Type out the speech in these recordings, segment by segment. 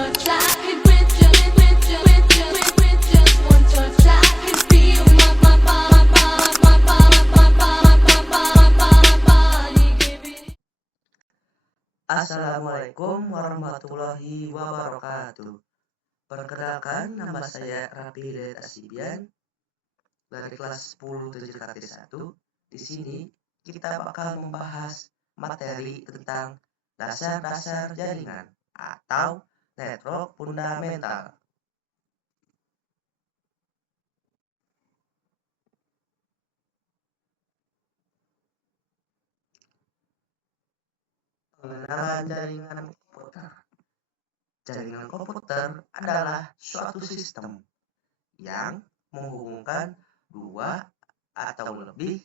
touch, I can with just one touch, I can feel my body giving. Assalamualaikum warahmatullahi wabarakatuh. Perkenalkan, nama saya Rapi Hidayat Asibian dari kelas 10 7KT1. Di sini kita bakal membahas materi tentang dasar-dasar jaringan atau network fundamental. Pengenalan jaringan komputer. Jaringan komputer adalah suatu sistem yang menghubungkan dua atau lebih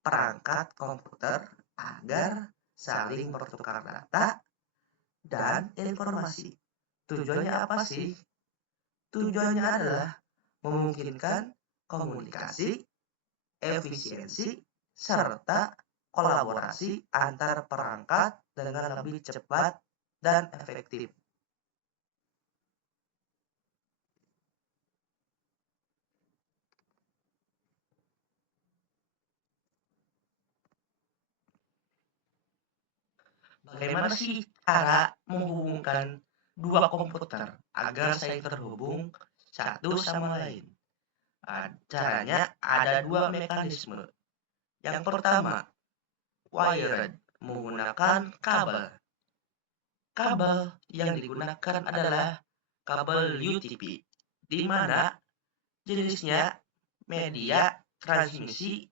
perangkat komputer agar saling bertukar data dan informasi. Tujuannya apa sih? Tujuannya adalah memungkinkan komunikasi, efisiensi, serta kolaborasi antar perangkat dengan lebih cepat dan efektif. Bagaimana sih cara menghubungkan dua komputer agar saling terhubung satu sama lain? Caranya ada dua mekanisme. Yang pertama, wired, menggunakan kabel. Kabel yang digunakan adalah kabel UTP, di mana jenisnya media transmisi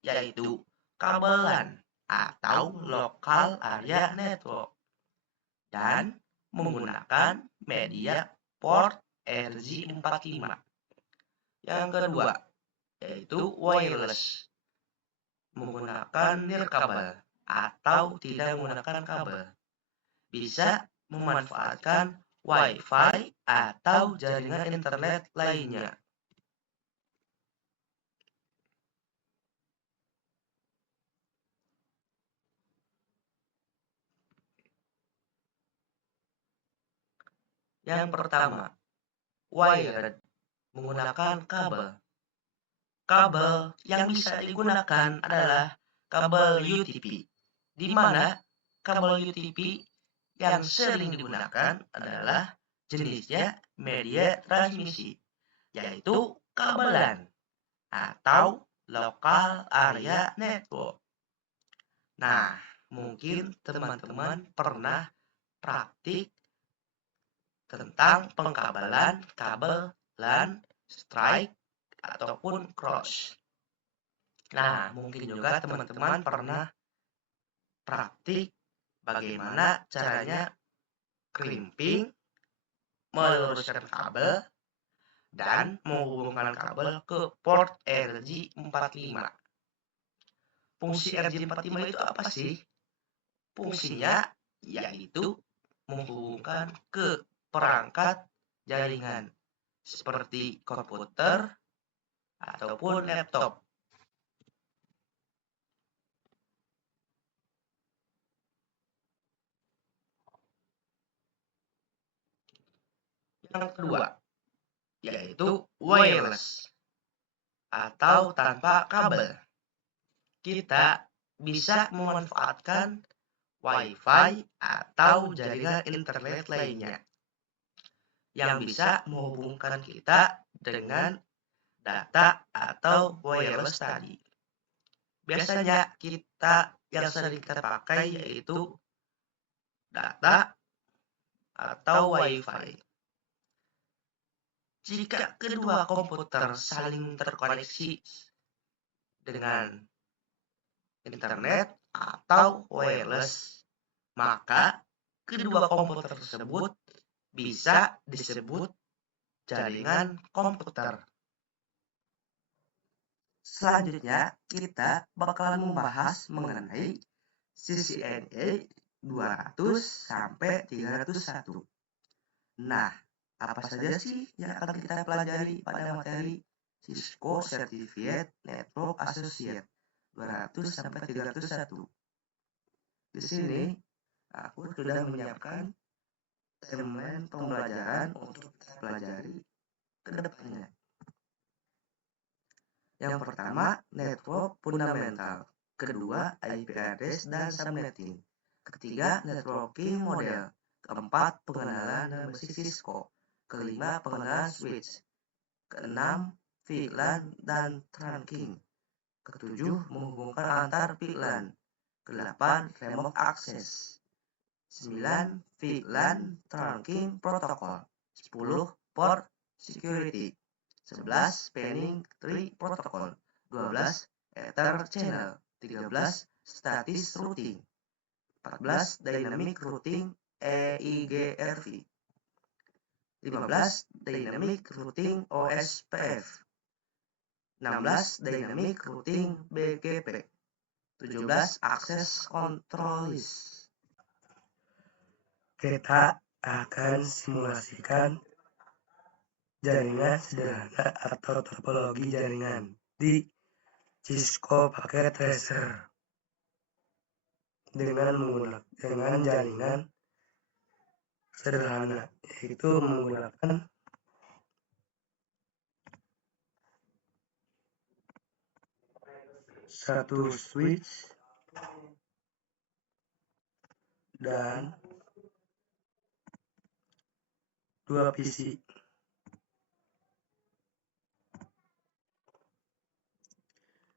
yaitu kabel LAN atau Local Area Network, dan menggunakan media port RJ45. Yang kedua, yaitu wireless, menggunakan nirkabel atau tidak menggunakan kabel. Bisa memanfaatkan Wi-Fi atau jaringan internet lainnya. Yang pertama, wired, menggunakan kabel. Kabel yang bisa digunakan adalah kabel UTP, di mana kabel UTP yang sering digunakan adalah jenisnya media transmisi, yaitu kabel LAN atau Local Area Network. Nah, mungkin teman-teman pernah praktik tentang pengkabelan kabel LAN, strike, ataupun cross. Nah, mungkin juga teman-teman pernah praktik bagaimana caranya crimping, meluruskan kabel, dan menghubungkan kabel ke port RJ45. Fungsi RJ45 itu apa sih? Fungsinya yaitu menghubungkan ke perangkat jaringan seperti komputer ataupun laptop. Yang kedua, yaitu wireless atau tanpa kabel. Kita bisa memanfaatkan Wi-Fi atau jaringan internet lainnya yang bisa menghubungkan kita dengan data atau wireless tadi. Biasanya yang sering kita pakai yaitu data atau Wi-Fi. Jika kedua komputer saling terkoneksi dengan internet atau wireless, maka kedua komputer tersebut bisa disebut jaringan komputer. Selanjutnya, kita bakalan membahas mengenai CCNA 200 sampai 301. Nah, apa saja sih yang akan kita pelajari pada materi Cisco Certificate Network Associate 200 sampai 301? Di sini aku sudah menyiapkan timeline pembelajaran untuk kita pelajari ke depannya. Yang pertama, network fundamental. Kedua, IP address dan subnetting. Ketiga, networking model. Keempat, pengenalan dan basic Cisco. Kelima, pengenalan switch. Keenam, VLAN dan trunking. Ketujuh, menghubungkan antar VLAN. Kedelapan, remote access. 9, VLAN trunking protocol. 10, port security. 11, spanning tree protocol. 12, ether channel. 13, status routing. 14, dynamic routing EIGRV. 15, dynamic routing OSPF. 16, dynamic routing BGP. 17, access control list. Kita akan simulasikan jaringan sederhana atau topologi jaringan di Cisco Packet Tracer dengan jaringan sederhana, yaitu menggunakan satu switch dan 2 PC.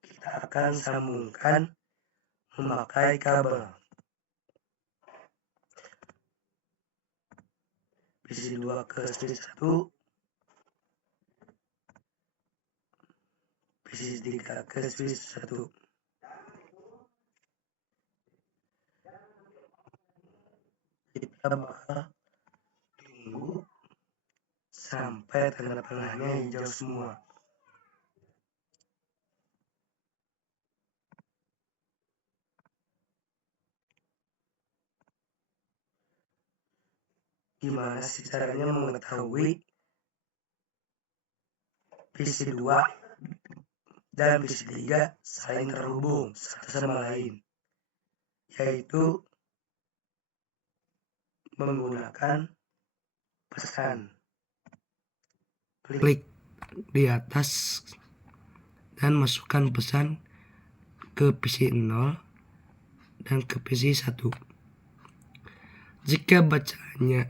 Kita akan sambungkan memakai kabel. PC 2 ke switch 1, PC 3 ke switch 1. Kita bakal tunggu sampai tengah-tengahnya hijau semua. Gimana sih caranya mengetahui PC 2 dan PC 3 saling terhubung satu sama lain? Yaitu menggunakan pesan. Klik di atas dan masukkan pesan ke PC 0 dan ke PC 1. Jika bacaannya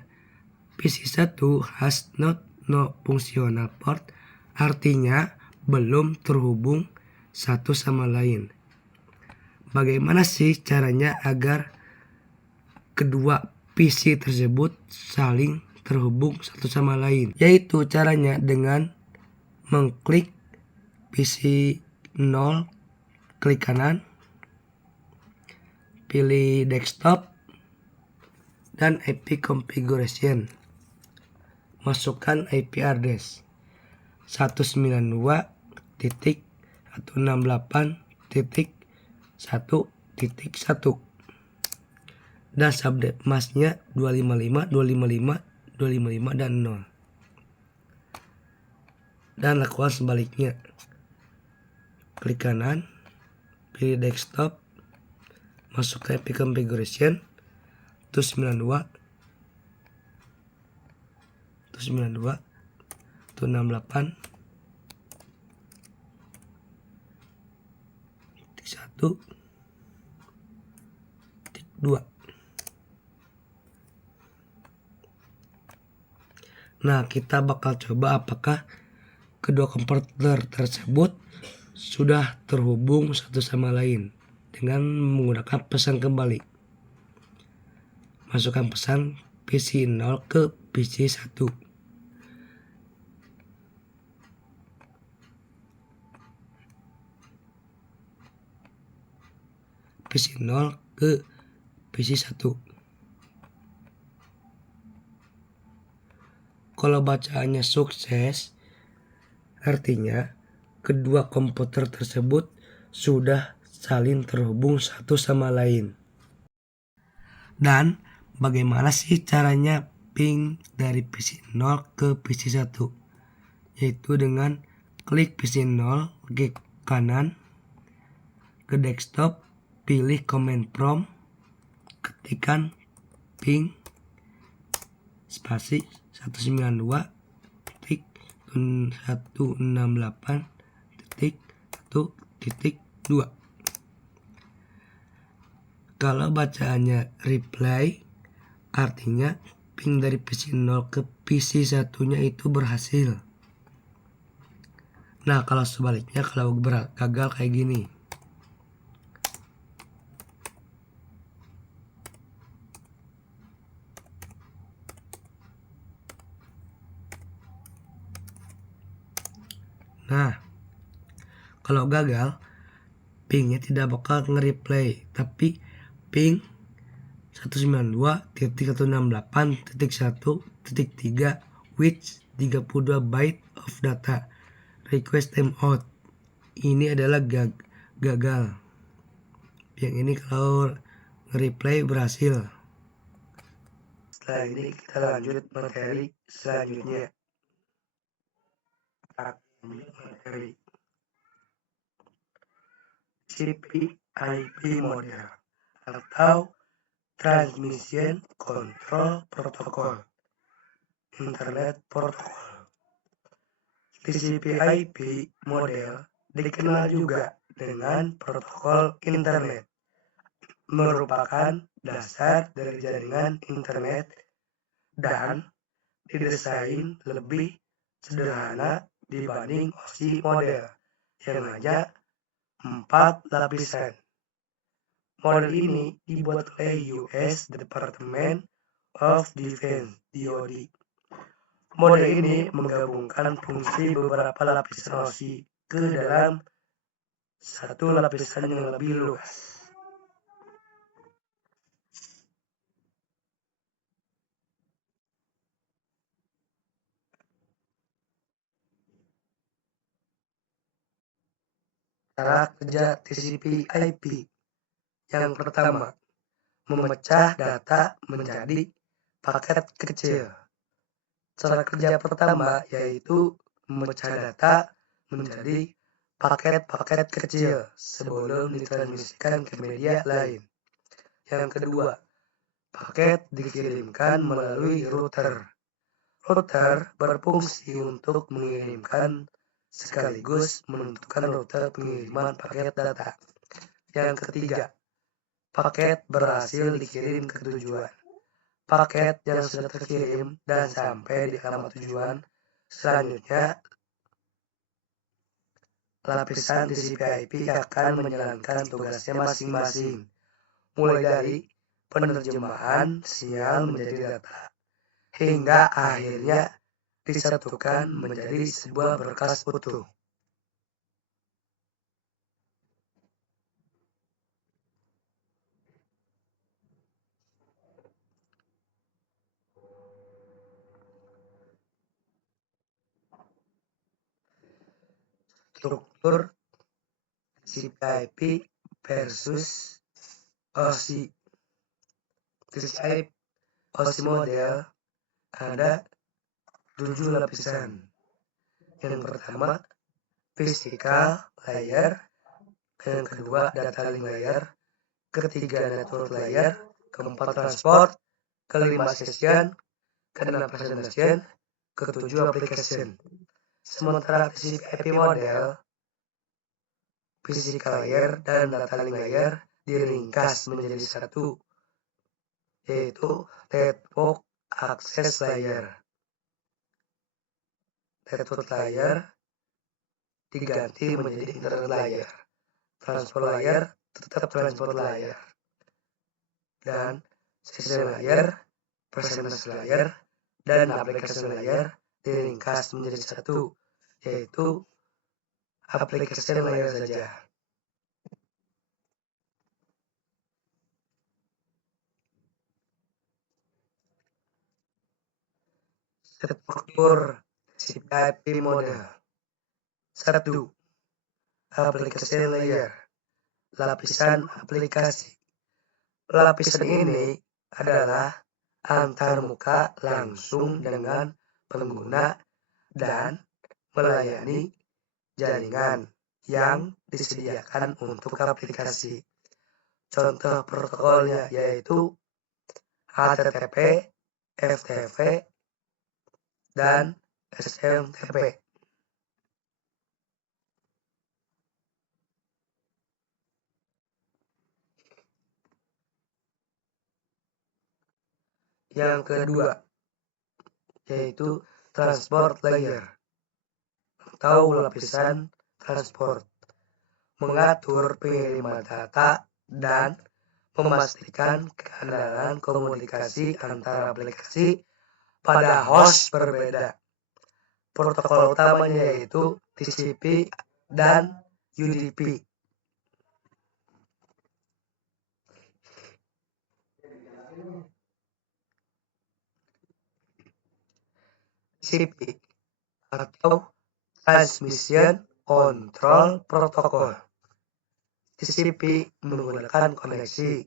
PC 1 has not no functional port, artinya belum terhubung satu sama lain. Bagaimana sih caranya agar kedua PC tersebut saling terhubung satu sama lain? Yaitu caranya dengan mengklik PC 0, klik kanan, pilih desktop dan IP configuration. Masukkan IP address 192.168.1.1 dan subnet masknya 255, 255, 255 dan 0. Dan lakukan sebaliknya. Klik kanan, pilih desktop, masuk ke IP configuration 192, 168, 1.2. Nah, kita bakal coba apakah kedua komputer tersebut sudah terhubung satu sama lain dengan menggunakan pesan kembali. Masukkan pesan PC 0 ke PC 1. PC 0 ke PC 1. Kalau bacaannya sukses, artinya kedua komputer tersebut sudah saling terhubung satu sama lain. Dan bagaimana sih caranya ping dari PC 0 ke PC 1? Yaitu dengan klik PC 0, klik kanan, ke desktop, pilih command prompt, ketikkan ping spasi 192.168.1.2. Kalau bacaannya reply, artinya ping dari PC 0 ke PC 1-nya itu berhasil. Nah, kalau sebaliknya, kalau gagal kayak gini. Nah, kalau gagal, pingnya tidak bakal nge-replay, tapi ping 192.168.1.3 which 32 byte of data. Request timeout. Ini adalah gagal. Yang ini kalau nge-replay berhasil. Setelah ini kita lanjut materi selanjutnya. Materi TCP/IP model atau Transmission Control Protocol, Internet Protocol. TCP/IP model dikenal juga dengan protokol internet, merupakan dasar dari jaringan internet dan didesain lebih sederhana dibanding OSI model yang hanya 4 lapisan. Model ini dibuat oleh US Department of Defense (DoD). Model ini menggabungkan fungsi beberapa lapisan OSI ke dalam satu lapisan yang lebih luas. Cara kerja TCP/IP. Yang pertama, memecah data menjadi paket kecil. Cara kerja pertama yaitu memecah data menjadi paket-paket kecil sebelum ditransmisikan ke media lain. Yang kedua, paket dikirimkan melalui router. Router berfungsi untuk mengirimkan sekaligus menentukan rute pengiriman paket data. Yang ketiga, paket berhasil dikirim ke tujuan. Paket yang sudah terkirim dan sampai di alamat tujuan, selanjutnya lapisan TCP/IP akan menjalankan tugasnya masing-masing, mulai dari penerjemahan sinyal menjadi data, hingga akhirnya disatukan menjadi sebuah berkas utuh. Struktur TCP/IP versus OSI. TCP/IP OSI model ada 7 lapisan. Yang pertama, physical layer. Yang kedua, data link layer. Ketiga, network layer. Keempat, transport. Kelima, session. Keenam, presentation. Ketujuh, application. Sementara TCP/IP model, physical layer dan data link layer diringkas menjadi satu, yaitu network access layer. Network layer diganti menjadi internet layer. Transport layer tetap transport layer. Dan session layer, presentation layer, dan application layer diringkas menjadi satu, yaitu application layer saja. Struktur TCP/IP model. 1. Application layer. Lapisan aplikasi. Lapisan ini adalah antarmuka langsung dengan pengguna dan melayani jaringan yang disediakan untuk aplikasi. Contoh protokolnya yaitu HTTP, FTP, dan SMTP. Yang kedua, yaitu transport layer atau lapisan transport, mengatur pengiriman data dan memastikan keandalan komunikasi antara aplikasi pada host berbeda. Protokol utamanya yaitu TCP dan UDP. TCP atau Transmission Control Protocol. TCP menggunakan koneksi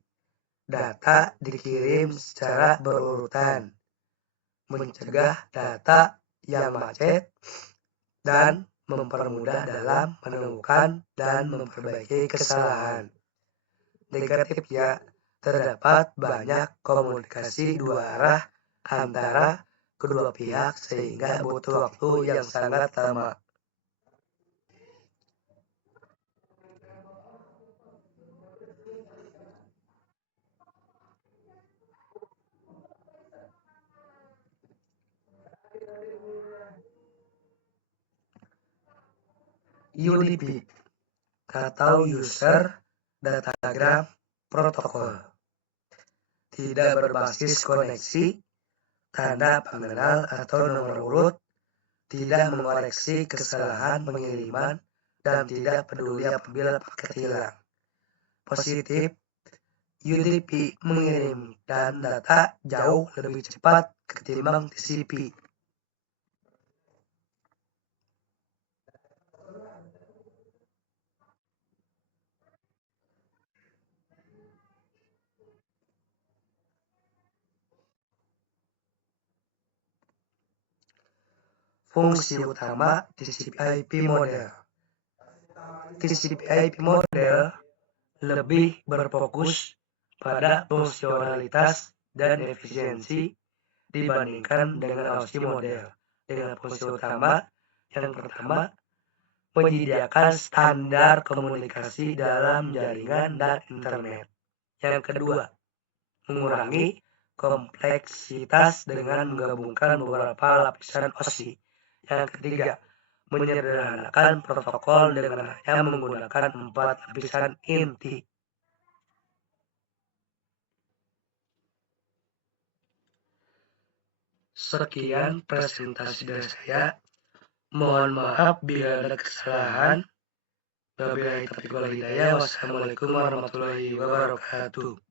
data dikirim secara berurutan, mencegah data yang macet, dan mempermudah dalam menemukan dan memperbaiki kesalahan. Negatifnya, terdapat banyak komunikasi dua arah antara kedua pihak sehingga butuh waktu yang sangat lama. UDP atau User Datagram Protocol tidak berbasis koneksi, tanda pengenal atau nomor urut, tidak mengoreksi kesalahan pengiriman, dan tidak peduli apabila paket hilang. Positif, UDP mengirimkan data jauh lebih cepat ketimbang TCP. Fungsi utama TCP/IP model. TCP/IP model lebih berfokus pada fungsionalitas dan efisiensi dibandingkan dengan OSI model. Dengan fungsi utama, yang pertama, menyediakan standar komunikasi dalam jaringan dan internet. Yang kedua, mengurangi kompleksitas dengan menggabungkan beberapa lapisan OSI. Yang ketiga, menyederhanakan protokol dengan hanya menggunakan 4 lapisan inti. Sekian presentasi dari saya. Mohon maaf bila ada kesalahan. Wabillahi taufiq wal hidayah. Wassalamualaikum warahmatullahi wabarakatuh.